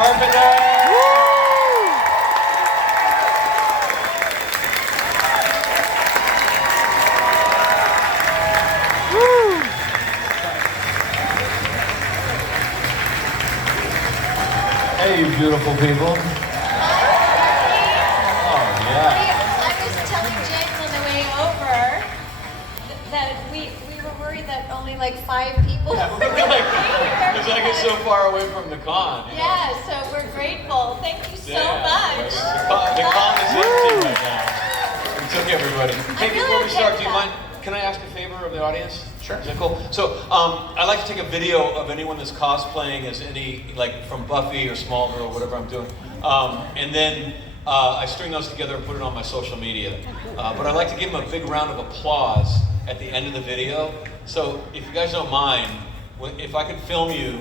Carpenter! Hey, you beautiful people. Oh, yeah. I was telling James on the way over that we were worried that only like 5 people were going to be here. It's like it's so far away from the con. You know? Yeah, so we're grateful. Thank you so much. The con is empty right now. We took everybody. Hey, before we start, do you mind, can I ask a favor of the audience? Sure. Is that cool? So, I'd like to take a video of anyone that's cosplaying as any, like from Buffy or Smallville or whatever I'm doing. And then I string those together and put it on my social media. But I'd like to give them a big round of applause at the end of the video. So, if you guys don't mind, if I could film you,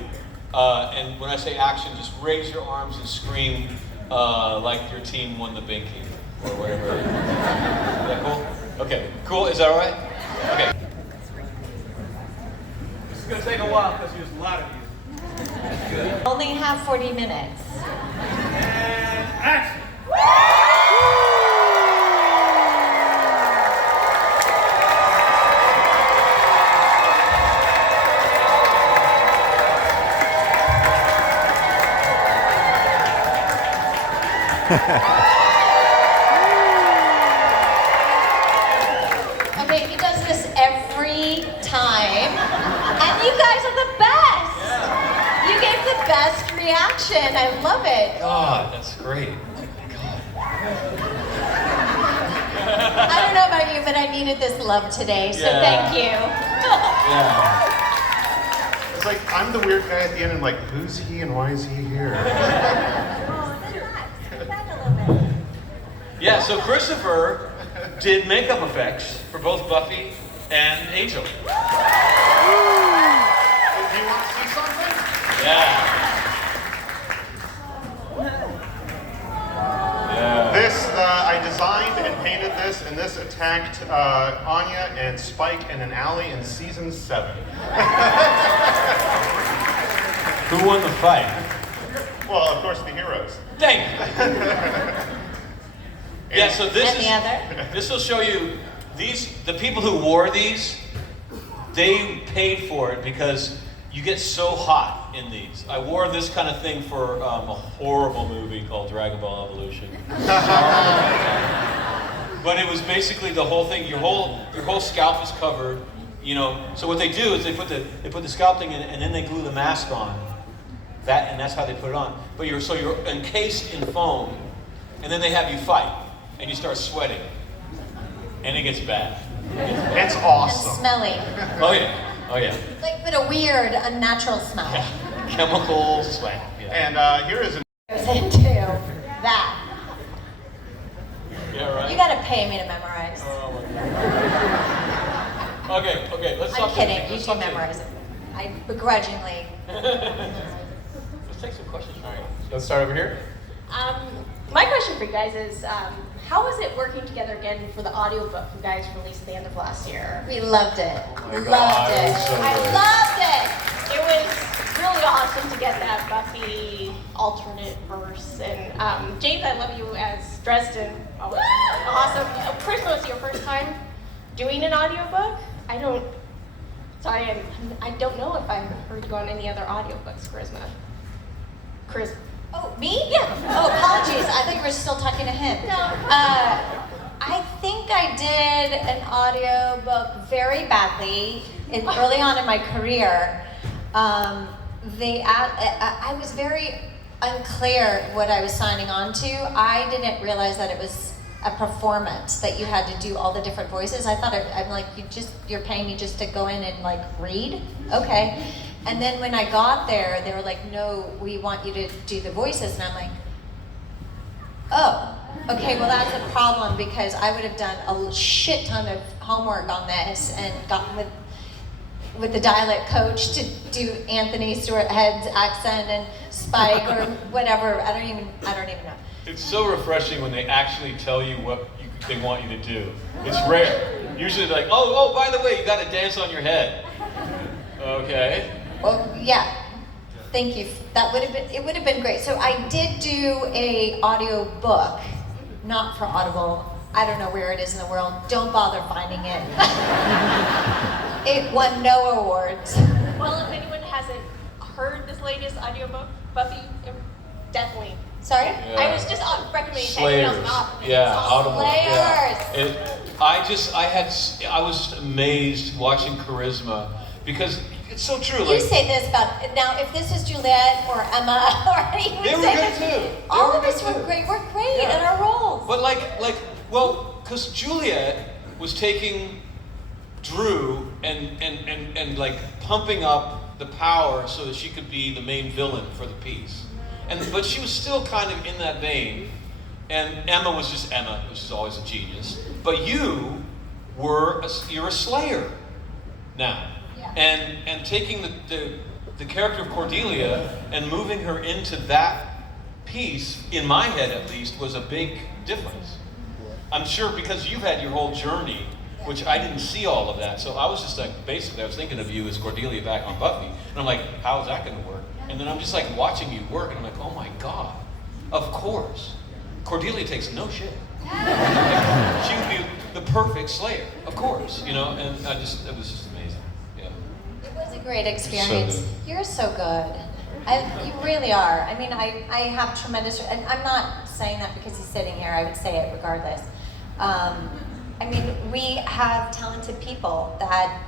and when I say action, just raise your arms and scream like your team won the binky or whatever. Is that cool? Okay, cool. Is that all right? Okay. It's going to take a while because there's a lot of you. Only have 40 minutes. And action! Okay, he does this every time, and you guys are the best. You gave the best reaction. I love it. God, that's great. God. I don't know about you, but I needed this love today, so thank you. Yeah. It's like, I'm the weird guy at the end, and I'm like, who's he and why is he here? Yeah, so Christopher did makeup effects for both Buffy and Angel. Do you want to see something? Yeah. Yeah. This, I designed and painted this, and this attacked Anya and Spike in an alley in season 7. Who won the fight? Well, of course, the heroes. Dang it. Yeah, so this And the other? this will show you the people who wore these, they paid for it because you get so hot in these. I wore this kind of thing for a horrible movie called Dragon Ball Evolution. But it was basically the whole thing. Your whole scalp is covered, you know. So what they do is they put the scalp thing in, and then they glue the mask on. And that's how they put it on. But you're encased in foam, and then they have you fight, and you start sweating, and it gets bad. It's And awesome. smelly. Oh yeah, oh yeah. Like, but a weird, unnatural smell. Chemical sweat. Yeah. And here is Goes into that. Yeah, right. You gotta pay me to memorize. Oh, my God. Okay, let's I'm talk. kidding, you let's do talk memorize it. I begrudgingly. Let's take some questions. All right. Let's start over here. My question for you guys is, how was it working together again for the audiobook you guys released at the end of last year? We loved it. my Loved God, it. it was so I good. loved it. It was really awesome to get that Buffy alternate verse. And James, I love you as Dresden. Always awesome. Chris, was your first time doing an audiobook? I don't know if I've heard you on any other audiobooks, Chris. Oh, me? Yeah. Oh, apologies. I thought you were still talking to him. No. I think I did an audiobook very badly early on in my career. I was very unclear what I was signing on to. I didn't realize that it was a performance, that you had to do all the different voices. I thought I'm like, you're paying me just to go in and like read? Okay. And then when I got there, they were like, no, we want you to do the voices. And I'm like, oh, okay, well that's a problem because I would have done a shit ton of homework on this and gotten with the dialect coach to do Anthony Stewart Head's accent and Spike or whatever. I don't even know. It's so refreshing when they actually tell you what they want you to do. It's rare. Usually they're like, oh, by the way, you got to dance on your head. Okay. Well, yeah. Thank you. It would have been great. So I did do a audio book, not for Audible. I don't know where it is in the world. Don't bother finding it. It won no awards. Well, if anyone hasn't heard this latest audiobook, Buffy, definitely. Sorry? Yeah. I was just recommending anyone else Slayers. not. Yeah, Audible. Audible. Yeah. Slayers. I was just amazed watching Charisma because it's so true. You say this about, now if this is Juliet or Emma, or you would They were say good this, too. all They of were us good were too. great. We're great Yeah. in our roles. But because Juliet was taking Drew and like pumping up the power so that she could be the main villain for the piece. But she was still kind of in that vein. And Emma was just Emma, which is always a genius. But you're a slayer now. Yeah. And taking the character of Cordelia and moving her into that piece, in my head at least, was a big difference. I'm sure because you've had your whole journey, which I didn't see all of that. So I was just like, basically I was thinking of you as Cordelia back on Buffy. And I'm like, how's that gonna work? And then I'm just like watching you work and I'm like, oh my God, of course. Cordelia takes no shit. She would be the perfect slayer, of course, and it was just amazing. Yeah. It was a great experience. So good. You're so good. You really are. I mean, I have tremendous, and I'm not saying that because he's sitting here. I would say it regardless. I mean, we have talented people that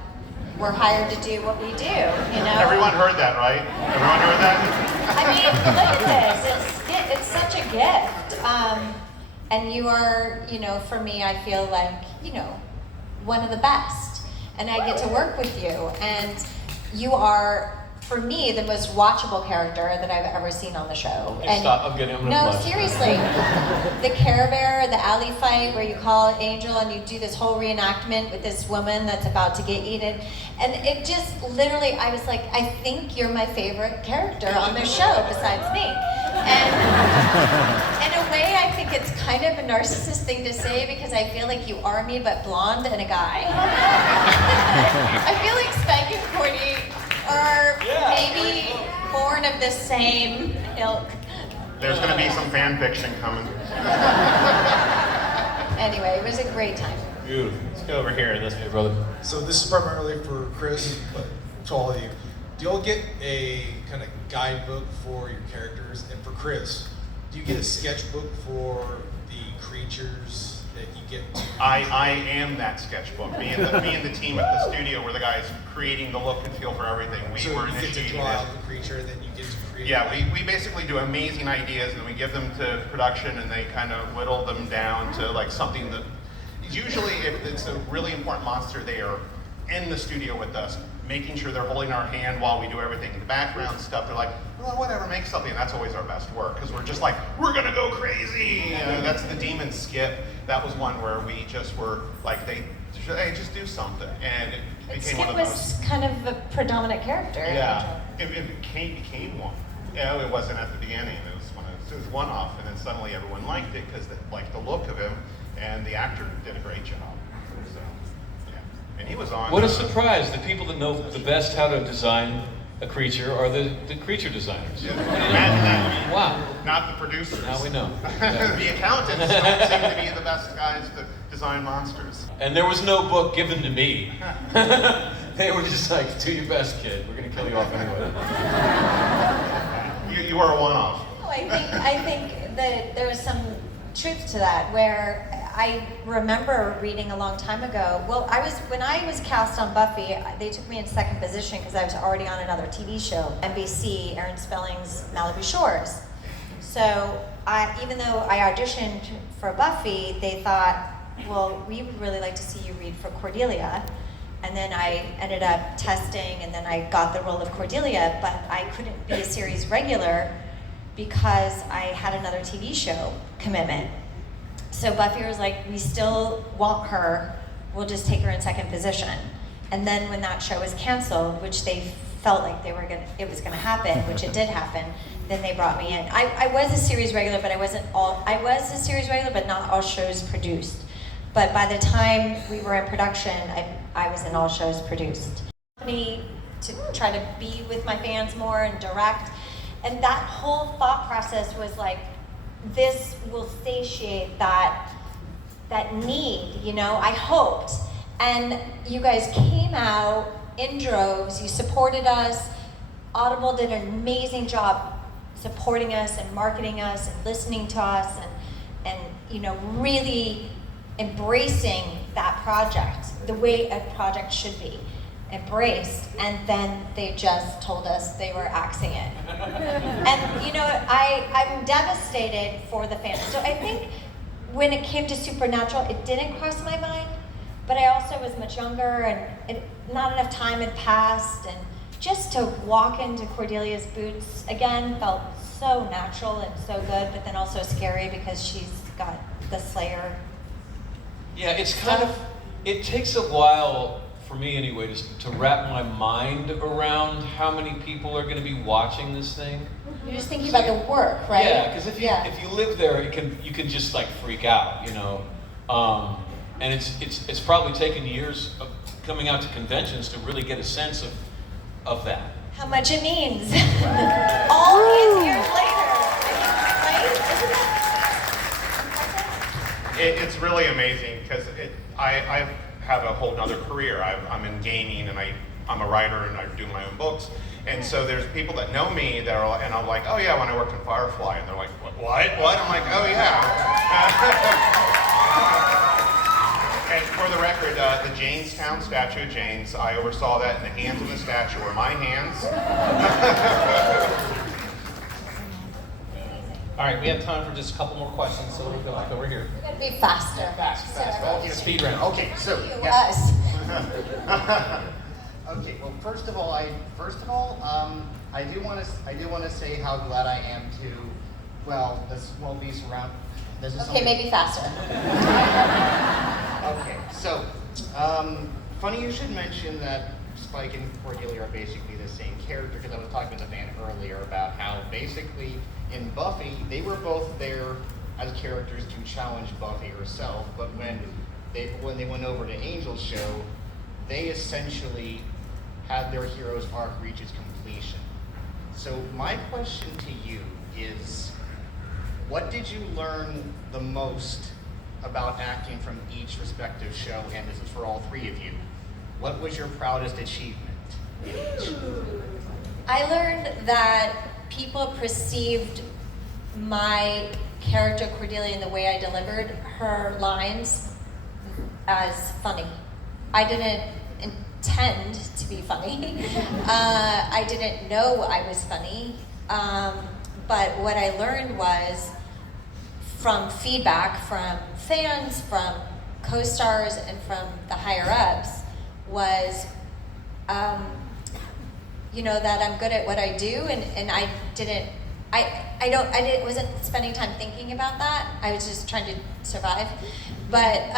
were hired to do what we do, Everyone heard that, right? Everyone heard that? I mean, look at this. It's such a gift. And you are, for me, I feel like, one of the best. And I get to work with you. And you are, for me, the most watchable character that I've ever seen on the show. Hey, And stop, I'm gonna no, blush. seriously. The Care Bear, the alley fight where you call Angel and you do this whole reenactment with this woman that's about to get eaten. And it just literally, I was like, I think you're my favorite character on the show besides me. And in a way, I think it's kind of a narcissist thing to say because I feel like you are me, but blonde and a guy. I feel like Spike and Courtney are maybe born of the same ilk. There's going to be some fan fiction coming. Anyway, it was a great time. Beautiful. Let's go over here. This way, brother. So this is primarily for Chris, but to all of you. Do y'all get a kind of guidebook for your characters? And for Chris, do you get a sketchbook for the creatures that you get to? I am that sketchbook. Me and the team at the studio were the guys creating the look and feel for everything. We So were you get to initiating draw it. out the creature, then you get to create. Yeah, we basically do amazing ideas and we give them to production and they kind of whittle them down to like something that usually if it's a really important monster, they are in the studio with us, making sure they're holding our hand while we do everything. The background stuff, they're like, well, whatever, make something. That's always our best work because we're just like, we're gonna go crazy. That's the demon skip. That was one where we just were like, hey, just do something. And it became Skip one of was those. kind of a predominant character. Yeah, it became one. It wasn't at the beginning. It was one off, and then suddenly everyone liked it because they liked the look of him, and the actor did a great job. So, yeah, and he was on. What a surprise! The people that know the best how to design a creature are the creature designers. Yeah. Imagine that. Wow. Not the producers. Now we know. Yeah. The accountants don't seem to be the best guys to design monsters. And there was no book given to me. They were just like, do your best, kid. We're gonna kill you off anyway. You are a one-off. No, I think that there was some truth to that where I remember reading a long time ago. Well, when I was cast on Buffy, they took me in second position because I was already on another TV show, NBC, Aaron Spelling's Malibu Shores. So even though I auditioned for Buffy, they thought, well, we would really like to see you read for Cordelia. And then I ended up testing, and then I got the role of Cordelia, but I couldn't be a series regular because I had another TV show commitment. So Buffy was like, we still want her, we'll just take her in second position. And then when that show was canceled, which they felt like it was gonna happen, which it did happen, then they brought me in. I was a series regular, but I was a series regular, but not all shows produced. But by the time we were in production, I was in all shows produced. The company to try to be with my fans more and direct. And that whole thought process was like, this will satiate that need, you know, I hoped. And you guys came out in droves, you supported us. Audible did an amazing job supporting us and marketing us and listening to us and you know, really embracing that project the way a project should be embraced. And then they just told us they were axing it. And you know, I'm devastated for the fans. So I think when it came to Supernatural, it didn't cross my mind, but I also was much younger and not enough time had passed, and just to walk into Cordelia's boots again felt so natural and so good, but then also scary because she's got the Slayer. Yeah, it's kind of, it takes a while, for me anyway, to wrap my mind around how many people are going to be watching this thing. You're just thinking about the work, right? Yeah, because if you live there, you can just like freak out, you know. And it's probably taken years of coming out to conventions to really get a sense of that. How much it means. All these years later, right? Isn't that impressive? It's really amazing because I have a whole nother career. I'm in gaming and I'm a writer and I do my own books. And so there's people that know me that are, and I'm like, oh yeah, when I worked in Firefly, and they're like, what? I'm like, oh yeah. And for the record, the Janestown statue of Jane's, I oversaw that, and the hands on the statue were my hands. All right, we have time for just a couple more questions, so we'll go back over here. We gotta be faster. Fast. Okay, Speed round. Okay, so You, yeah. us. Okay, well, first of all, I do want to say how glad I am to, well, this won't be surround. This is Okay, something- maybe faster. Okay, so funny you should mention that Spike and Cordelia are basically the same character, because I was talking with the fan earlier about how basically in Buffy they were both there as characters to challenge Buffy herself, but when they went over to Angel's show, they essentially had their hero's arc reach its completion. So my question to you is, what did you learn the most about acting from each respective show? And this is for all three of you. What was your proudest achievement in each? I learned that people perceived my character Cordelia and the way I delivered her lines as funny. I didn't intend to be funny. I didn't know I was funny. But what I learned was from feedback from fans, from co-stars, and from the higher ups was, you know, that I'm good at what I do, and I wasn't spending time thinking about that. I was just trying to survive. But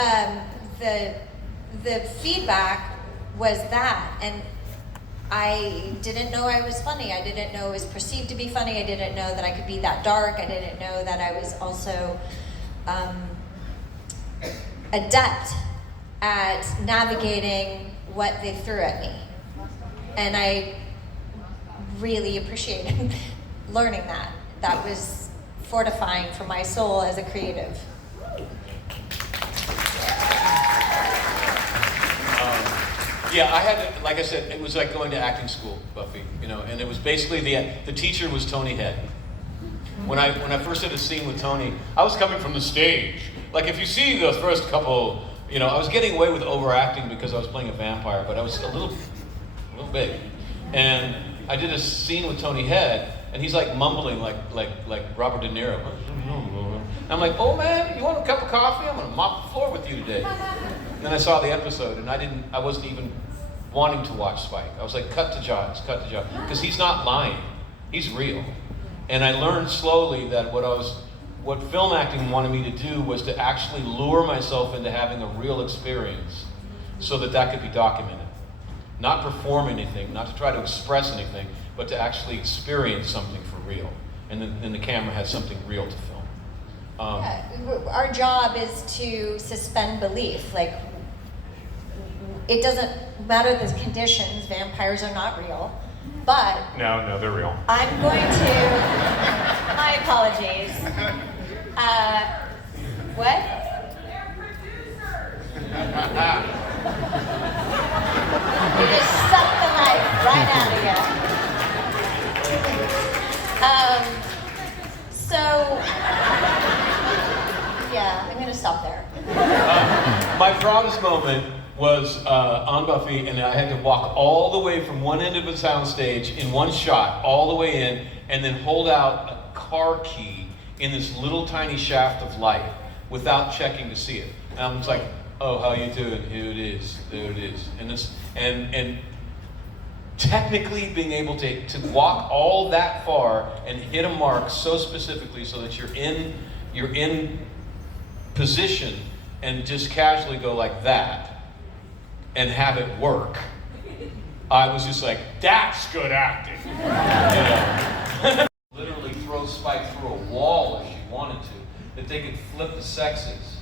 the feedback was that, and I didn't know I was funny. I didn't know it was perceived to be funny. I didn't know that I could be that dark. I didn't know that I was also adept at navigating what they threw at me. And I really appreciated learning that. That was fortifying for my soul as a creative. Yeah, I had to, like I said, it was like going to acting school, Buffy, you know, and it was basically the teacher was Tony Head. When I first did a scene with Tony, I was coming from the stage. Like if you see those first couple, you know, I was getting away with overacting because I was playing a vampire, but I was a little big. And I did a scene with Tony Head, and he's like mumbling like Robert De Niro. I'm like, oh man, you want a cup of coffee? I'm gonna mop the floor with you today. And then I saw the episode, and I wasn't even wanting to watch Spike. I was like, cut to Josh, because he's not lying, he's real. And I learned slowly that what film acting wanted me to do was to actually lure myself into having a real experience, so that could be documented. Not perform anything, not to try to express anything, but to actually experience something for real. And then the camera has something real to film. Yeah, our job is to suspend belief. Like, it doesn't matter the conditions, vampires are not real, but No, they're real. I'm going to, my apologies. What? You just sucked the life right out of you. So, yeah, I'm gonna stop there. My proudest moment was on Buffy, and I had to walk all the way from one end of the soundstage in one shot, all the way in, and then hold out a car key in this little tiny shaft of light without checking to see it. And I was like, "Oh, how you doing? Here it is. There it is." And technically being able to walk all that far and hit a mark so specifically so that you're in position and just casually go like that and have it work. I was just like, that's good acting. You know? Literally throw Spike through a wall if she wanted to, that they could flip the sexes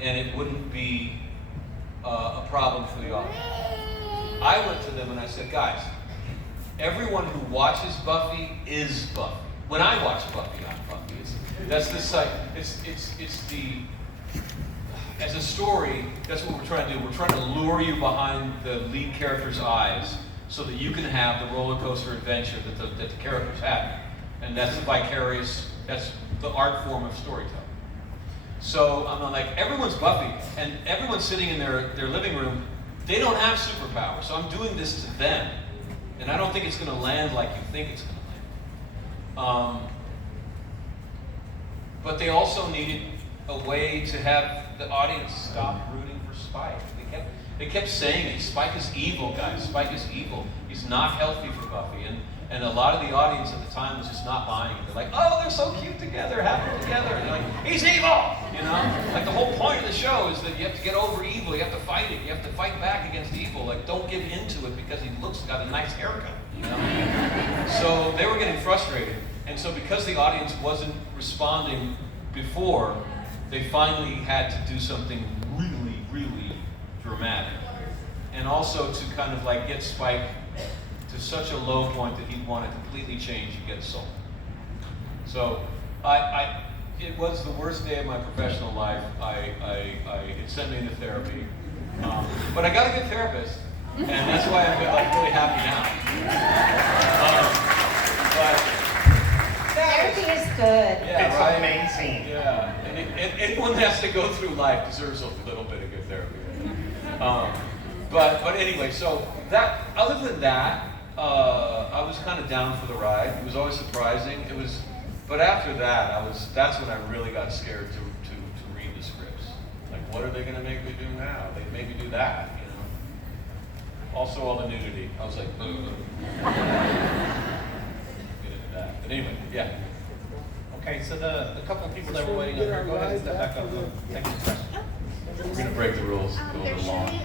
and it wouldn't be a problem for the audience. I went to them and I said, guys, everyone who watches Buffy is Buffy. When I watch Buffy, I'm Buffy. That's the site. It's the, as a story, that's what we're trying to do. We're trying to lure you behind the lead character's eyes so that you can have the roller coaster adventure that the characters have. And that's the vicarious, that's the art form of storytelling. So I'm like, everyone's Buffy, and everyone's sitting in their living room. They don't have superpowers, so I'm doing this to them. And I don't think it's going to land like you think it's going to land. But they also needed a way to have the audience stop rooting for Spike. They kept saying it. Spike is evil, guys. Spike is evil. He's not healthy for Buffy. And a lot of the audience at the time was just not buying it. They're like, oh, they're so cute together, happy together. And they're like, he's evil! You know? Like the whole point of the show is that you have to get over evil. You have to fight it. You have to fight back against evil. Like, don't give into it because he got a nice haircut. You know? So they were getting frustrated. And so because the audience wasn't responding before, they finally had to do something really, really dramatic. And also to kind of like get Spike to such a low point that he'd want to completely change and get soul. So it was the worst day of my professional life. It sent me into therapy. But I got a good therapist, and that's why I'm like really happy now. Therapy is good. Yeah, It's right? amazing. Yeah, and anyone that has to go through life deserves a little bit of good therapy. But anyway, so that other than that, I was kind of down for the ride. It was always surprising. But after that, that's when I really got scared to read the scripts. Like, what are they going to make me do now? They made me do that, you know. Also, all the nudity. I was like, boo. Get into that. But anyway, yeah. Okay, so the couple of people that were waiting on here, go ahead and step back up. Take your question. We're going to break the rules. Go a There little long. should be